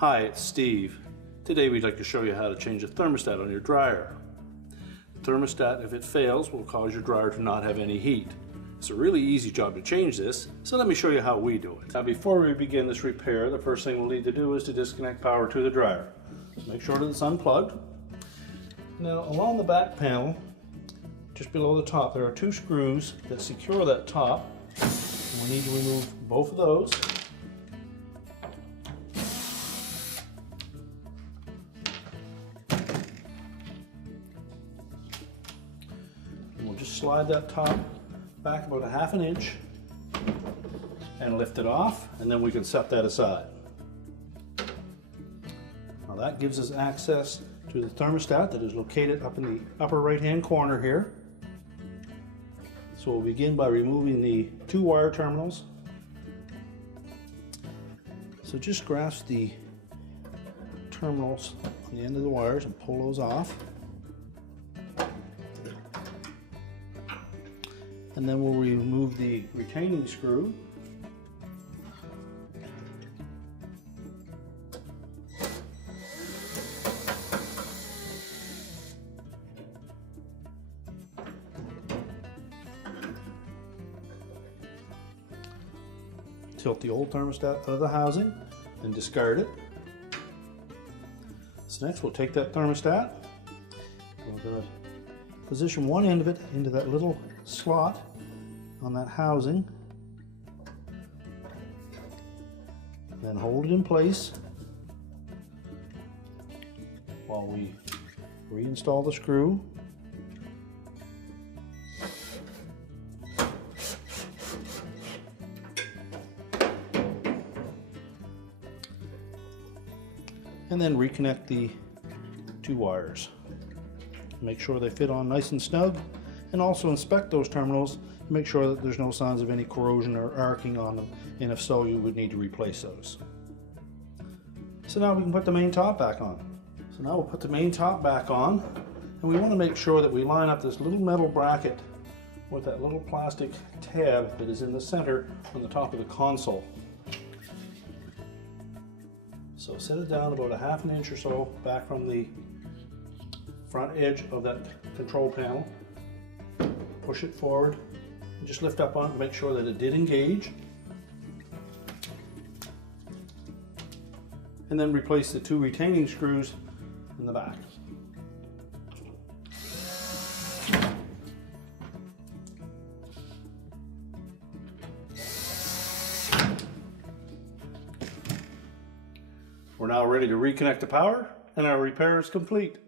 Hi, it's Steve. Today we'd like to show you how to change the thermostat on your dryer. The thermostat, if it fails, will cause your dryer to not have any heat. It's a really easy job to change this, so let me show you how we do it. Now before we begin this repair, the first thing we'll need to do is to disconnect power to the dryer. So make sure that it's unplugged. Now along the back panel, just below the top, there are two screws that secure that top. And we need to remove both of those. We'll just slide that top back about 1/2 inch and lift it off, and then we can set that aside. Now that gives us access to the thermostat that is located up in the upper right hand corner here. So we'll begin by removing the 2 wire terminals. So just grasp the terminals on the end of the wires and pull those off. And then we'll remove the retaining screw. Tilt the old thermostat out of the housing and discard it. So next we'll take that thermostat. We're going to position one end of it into that little slot on that housing, then hold it in place while we reinstall the screw. And then reconnect the 2 wires. Make sure they fit on nice and snug, and also inspect those terminals to make sure that there's no signs of any corrosion or arcing on them, and if so, you would need to replace those. So now we can put the main top back on. So now we'll put the main top back on, and we want to make sure that we line up this little metal bracket with that little plastic tab that is in the center on the top of the console. So set it down about 1/2 inch or so back from the front edge of that control panel. Push it forward and just lift up on it to make sure that it did engage. And then replace the 2 retaining screws in the back. We're now ready to reconnect the power, and our repair is complete.